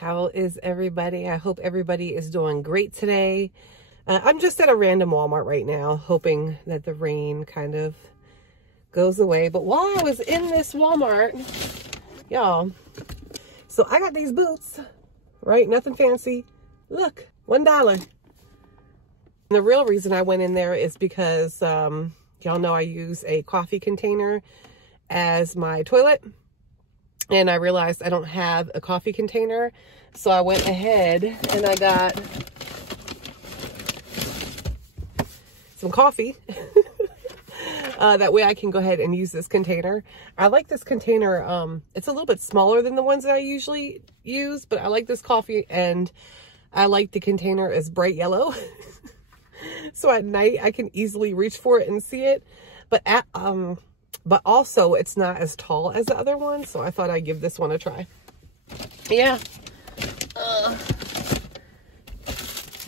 How is everybody? I hope everybody is doing great today. I'm just at a random Walmart right now, hoping that the rain kind of goes away. But while I was in this Walmart, y'all, so I got these boots, right? Nothing fancy. Look, $1. And the real reason I went in there is because y'all know I use a coffee container as my toilet. And I realized I don't have a coffee container. So I went ahead and I got some coffee. That way I can go ahead and use this container. I like this container. It's a little bit smaller than the ones that I usually use, but I like this coffee and I like the container is bright yellow. So at night I can easily reach for it and see it. But also it's not as tall as the other one. So I thought I'd give this one a try. Yeah.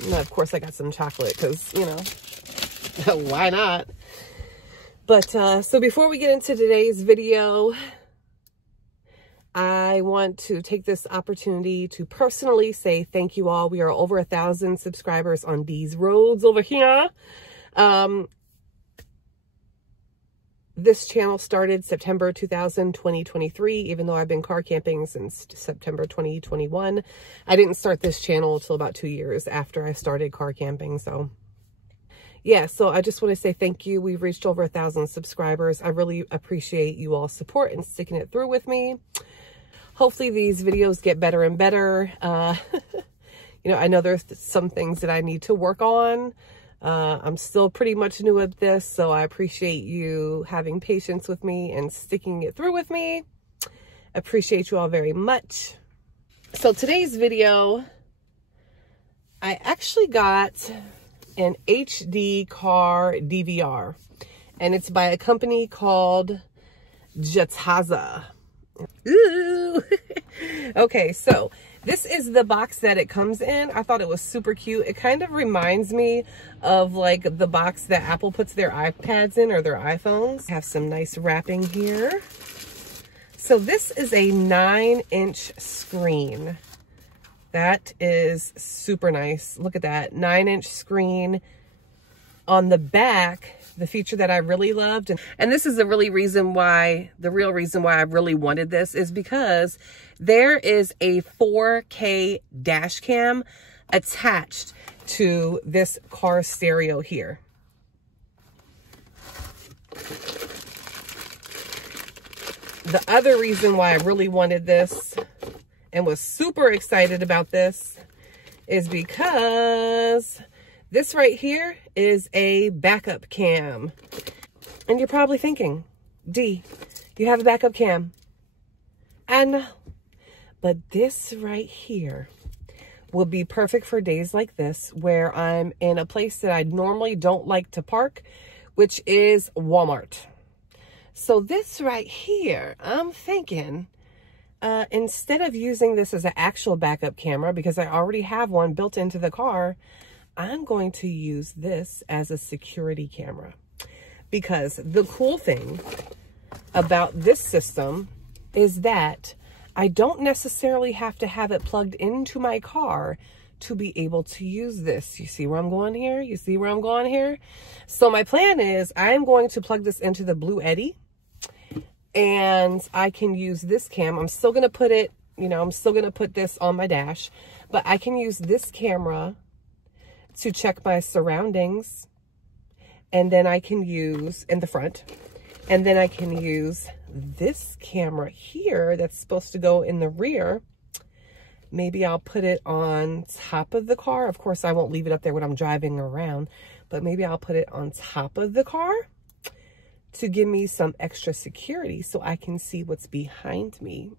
And of course I got some chocolate because, you know, why not? But so before we get into today's video, I want to take this opportunity to personally say thank you all. We are over 1,000 subscribers on these roads over here. This channel started September 2023, even though I've been car camping since September 2021. I didn't start this channel until about 2 years after I started car camping. So yeah, so I just want to say thank you. We've reached over 1,000 subscribers. I really appreciate you all support and sticking it through with me. Hopefully these videos get better and better. You know, I know there's some things that I need to work on. I'm still pretty much new at this, so I appreciate you having patience with me and sticking it through with me. Appreciate you all very much. So today's video, I actually got an HD car DVR, and it's by a company called Jataza. Ooh. Okay, so this is the box that it comes in. I thought it was super cute. It kind of reminds me of like the box that Apple puts their iPads in or their iPhones. Have some nice wrapping here. So this is a 9-inch screen. That is super nice. Look at that, 9-inch screen. On the back, the feature that I really loved, and this is the real reason why I really wanted this is because there is a 4K dash cam attached to this car stereo here. The other reason why I really wanted this and was super excited about this is because this right here is a backup cam. And you're probably thinking, D, you have a backup cam? I know. But this right here will be perfect for days like this where I'm in a place that I normally don't like to park, which is Walmart. So this right here, I'm thinking, instead of using this as an actual backup camera, because I already have one built into the car, I'm going to use this as a security camera. Because the cool thing about this system is that I don't necessarily have to have it plugged into my car to be able to use this. You see where I'm going here? You see where I'm going here? So my plan is I'm going to plug this into the Blue Eddy, and I can use this cam. I'm still going to put it, you know, I'm still going to put this on my dash, but I can use this camera to check my surroundings, and then I can use in the front, and then I can use this camera here that's supposed to go in the rear. Maybe I'll put it on top of the car. Of course, I won't leave it up there when I'm driving around, but maybe I'll put it on top of the car to give me some extra security so I can see what's behind me.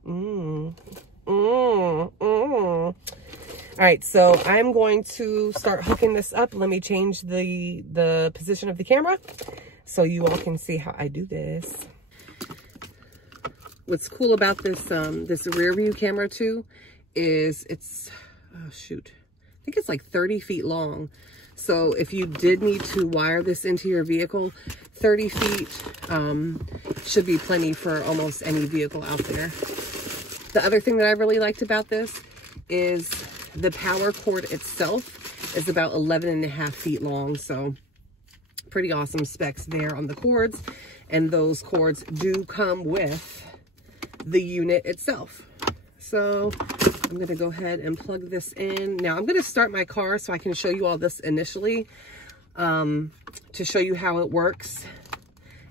All right, so I'm going to start hooking this up. Let me change the position of the camera so you all can see how I do this. What's cool about this this rear view camera too is it's, oh shoot, I think it's like 30 feet long. So if you did need to wire this into your vehicle, 30 feet should be plenty for almost any vehicle out there. The other thing that I really liked about this is the power cord itself is about 11.5 feet long. So pretty awesome specs there on the cords. And those cords do come with the unit itself. So I'm going to go ahead and plug this in. Now I'm going to start my car so I can show you all this initially, to show you how it works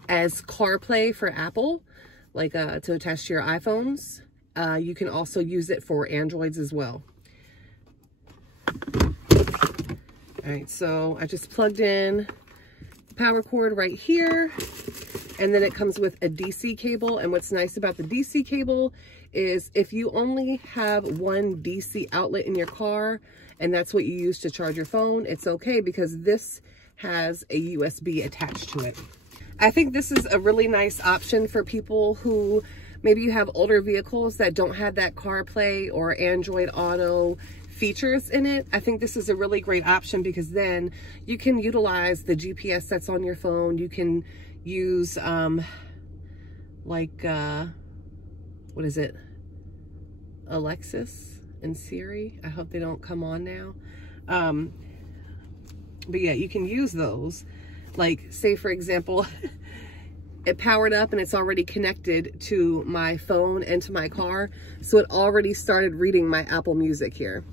as CarPlay for Apple, like to attach to your iPhones. You can also use it for Androids as well. All right, so I just plugged in the power cord right here, and then it comes with a DC cable. And what's nice about the DC cable is if you only have one DC outlet in your car and that's what you use to charge your phone, it's okay because this has a USB attached to it. I think this is a really nice option for people who maybe you have older vehicles that don't have that CarPlay or Android Auto features in it. I think this is a really great option because then you can utilize the GPS that's on your phone. You can use what is it? Alexis and Siri. I hope they don't come on now. But yeah, you can use those. Like, say for example, it powered up and it's already connected to my phone and to my car. So it already started reading my Apple Music here.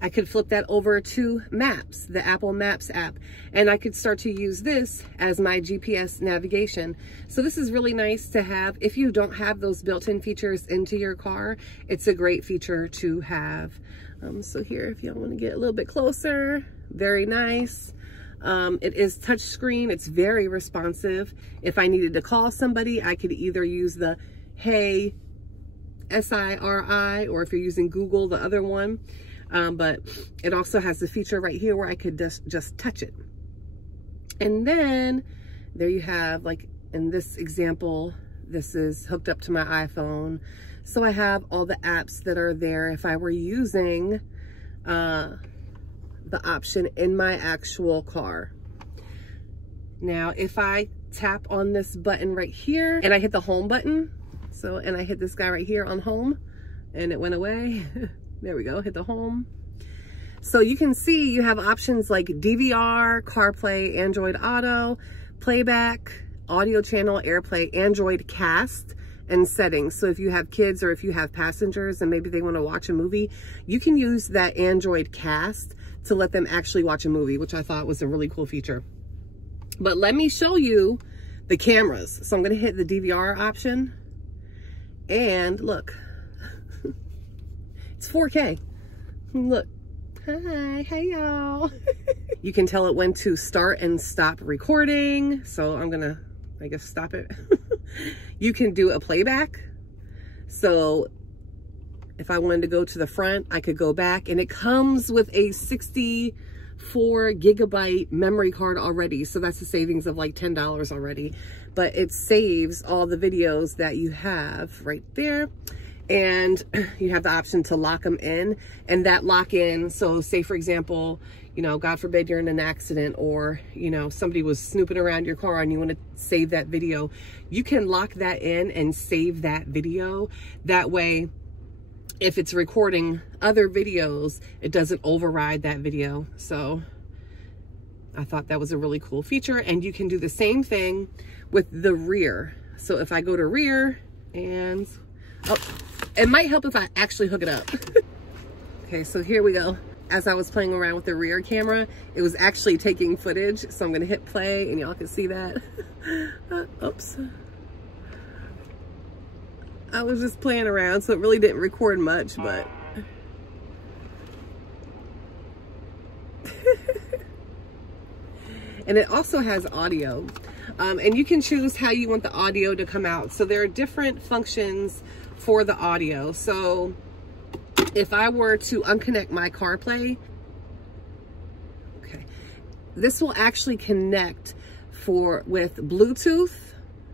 I could flip that over to Maps, the Apple Maps app, and I could start to use this as my GPS navigation. So this is really nice to have. If you don't have those built-in features into your car, it's a great feature to have. So here, if y'all want to get a little bit closer, very nice. It is touchscreen. It's very responsive. If I needed to call somebody, I could either use the Hey, SIRI, or if you're using Google, the other one. But it also has the feature right here where I could just touch it. And then there you have, like in this example, this is hooked up to my iPhone. So I have all the apps that are there if I were using the option in my actual car. Now, if I tap on this button right here and I hit the home button, and I hit this guy right here on home and it went away. There we go, hit the home. So you can see you have options like DVR, CarPlay, Android Auto, playback, audio channel, AirPlay, Android Cast, and settings. So if you have kids or if you have passengers and maybe they want to watch a movie, you can use that Android Cast to let them actually watch a movie, which I thought was a really cool feature. But let me show you the cameras. So I'm going to hit the DVR option and look. It's 4K. Look. Hi. Hey, y'all. You can tell it when to start and stop recording. So I'm going to, I guess, stop it. You can do a playback. So if I wanted to go to the front, I could go back. And it comes with a 64 gigabyte memory card already. So that's a savings of like $10 already. But it saves all the videos that you have right there. And you have the option to lock them in, and that lock in. So say for example, you know, God forbid you're in an accident, or, you know, somebody was snooping around your car and you want to save that video, you can lock that in and save that video. That way, if it's recording other videos, it doesn't override that video. So I thought that was a really cool feature. And you can do the same thing with the rear. So if I go to rear and, oh, it might help if I actually hook it up. Okay, so here we go. As I was playing around with the rear camera, it was actually taking footage. So I'm gonna hit play and y'all can see that. Oops. I was just playing around, so it really didn't record much, but. And it also has audio. And you can choose how you want the audio to come out. So there are different functions for the audio. So if I were to unconnect my CarPlay, okay, this will actually connect with Bluetooth,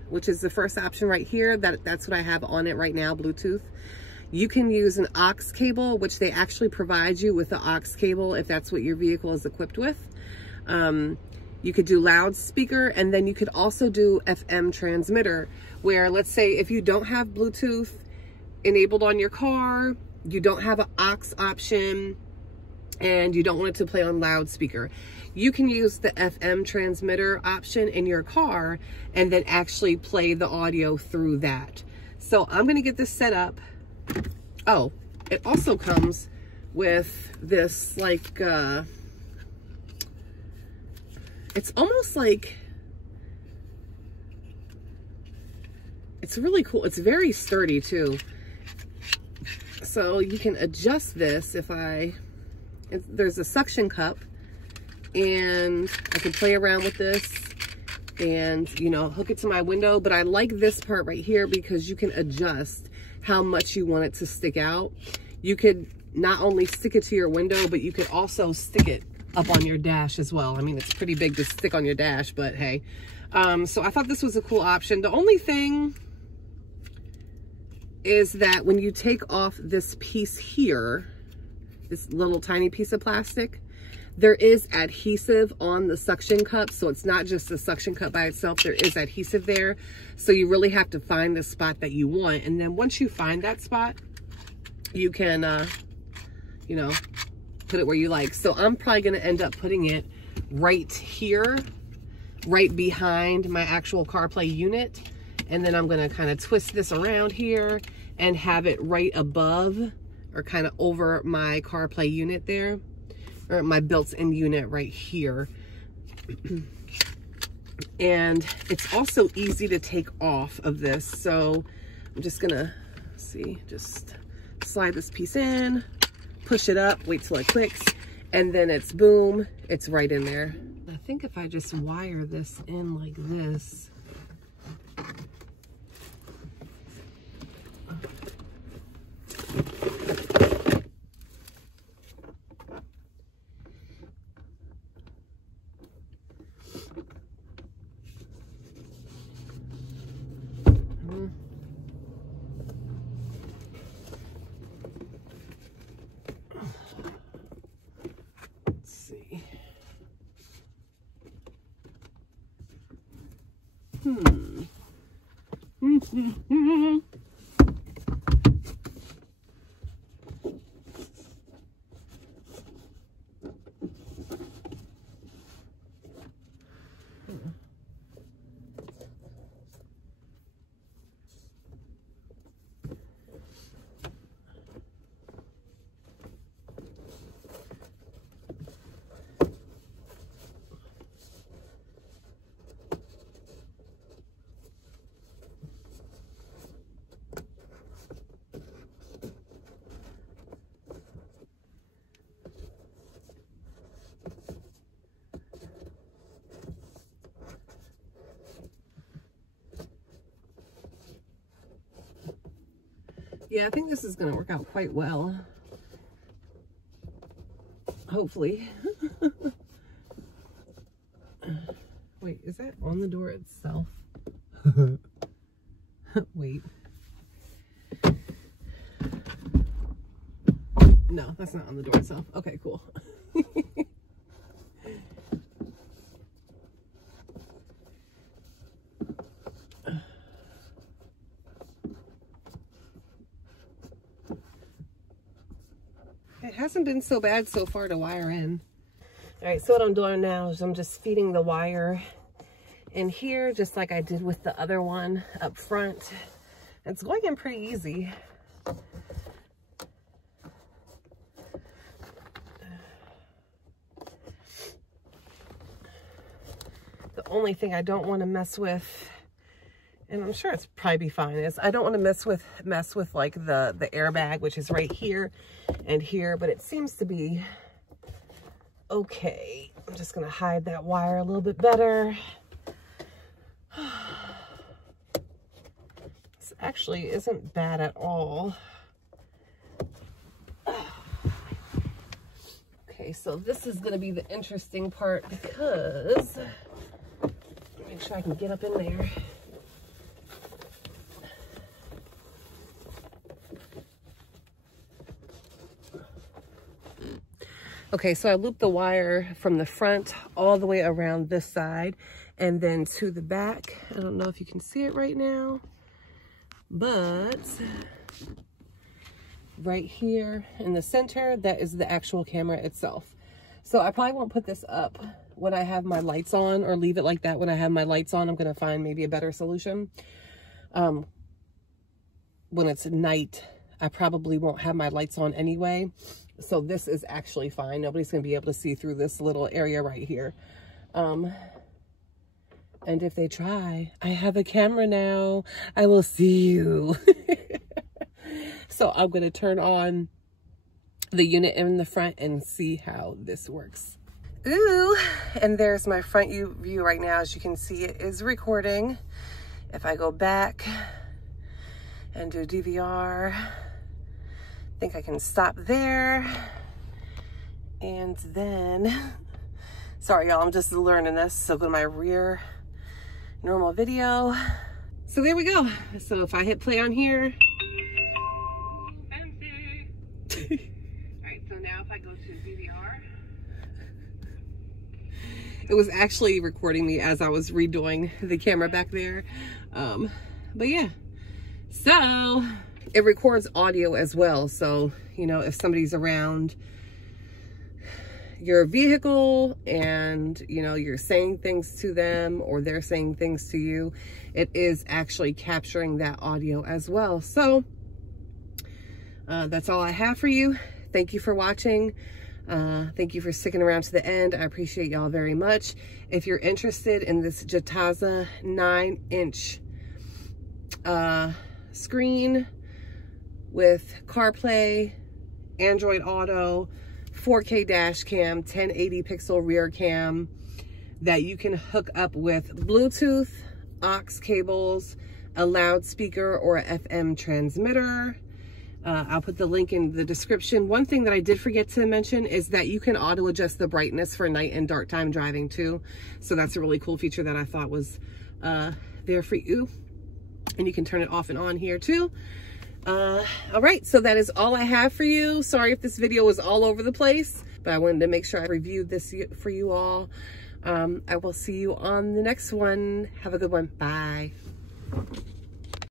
which is the first option right here. That's what I have on it right now, Bluetooth. You can use an aux cable, which they actually provide you with the aux cable if that's what your vehicle is equipped with. You could do loudspeaker, and then you could also do FM transmitter, where let's say if you don't have Bluetooth enabled on your car, you don't have an aux option, and you don't want it to play on loudspeaker, you can use the FM transmitter option in your car and then actually play the audio through that. So I'm going to get this set up. Oh, it also comes with this, like, it's almost like, it's really cool. It's very sturdy too. So you can adjust this there's a suction cup, and I can play around with this and, you know, hook it to my window. But I like this part right here because you can adjust how much you want it to stick out. You could not only stick it to your window, but you could also stick it up on your dash as well. I mean, it's pretty big to stick on your dash, but hey. So I thought this was a cool option. The only thing is that when you take off this piece here, this little tiny piece of plastic, there is adhesive on the suction cup. So it's not just the suction cup by itself, there is adhesive there. So you really have to find the spot that you want. And then once you find that spot, you can, you know, put it where you like. So I'm probably gonna end up putting it right here, right behind my actual CarPlay unit. And then I'm gonna kind of twist this around here and have it right above or kind of over my CarPlay unit there, or my built-in unit right here. And it's also easy to take off of this. So I'm just gonna, see, just slide this piece in, push it up, wait till it clicks, and then it's boom, it's right in there. I think if I just wire this in like this, let's see. Yeah, I think this is going to work out quite well. Hopefully. Wait, is that on the door itself? Wait. No, that's not on the door itself. Okay, cool. It hasn't been so bad so far to wire in. All right, so what I'm doing now is I'm just feeding the wire in here, just like I did with the other one up front. It's going in pretty easy. The only thing I don't want to mess with, and I'm sure it's probably be fine, is I don't want to mess with like the airbag, which is right here and here, but it seems to be okay. I'm just gonna hide that wire a little bit better. This actually isn't bad at all. Okay, so this is gonna be the interesting part because, make sure I can get up in there. Okay, so I looped the wire from the front all the way around this side and then to the back. I don't know if you can see it right now, but right here in the center, that is the actual camera itself. So I probably won't put this up when I have my lights on, or leave it like that when I have my lights on. I'm going to find maybe a better solution. When it's night, I probably won't have my lights on anyway. So this is actually fine. Nobody's going to be able to see through this little area right here. And if they try, I have a camera now. I will see you. So I'm going to turn on the unit in the front and see how this works. Ooh, and there's my front view right now. As you can see, it is recording. If I go back and do DVR, I think I can stop there. And then, sorry y'all, I'm just learning this. So go to my rear normal video. So there we go. So if I hit play on here, alright, so now if I go to DVR, it was actually recording me as I was redoing the camera back there. But yeah, so it records audio as well. So, you know, if somebody's around your vehicle and, you know, you're saying things to them or they're saying things to you, it is actually capturing that audio as well. So that's all I have for you. Thank you for watching. Thank you for sticking around to the end. I appreciate y'all very much. If you're interested in this Jataza 9-inch screen with CarPlay, Android Auto, 4K dash cam, 1080 pixel rear cam that you can hook up with Bluetooth, aux cables, a loudspeaker, or a FM transmitter. I'll put the link in the description. One thing that I did forget to mention is that you can auto adjust the brightness for night and dark time driving too. So that's a really cool feature that I thought was there for you. And you can turn it off and on here too. All right, so that is all I have for you. Sorry if this video was all over the place, but I wanted to make sure I reviewed this for you all. I will see you on the next one. Have a good one. Bye.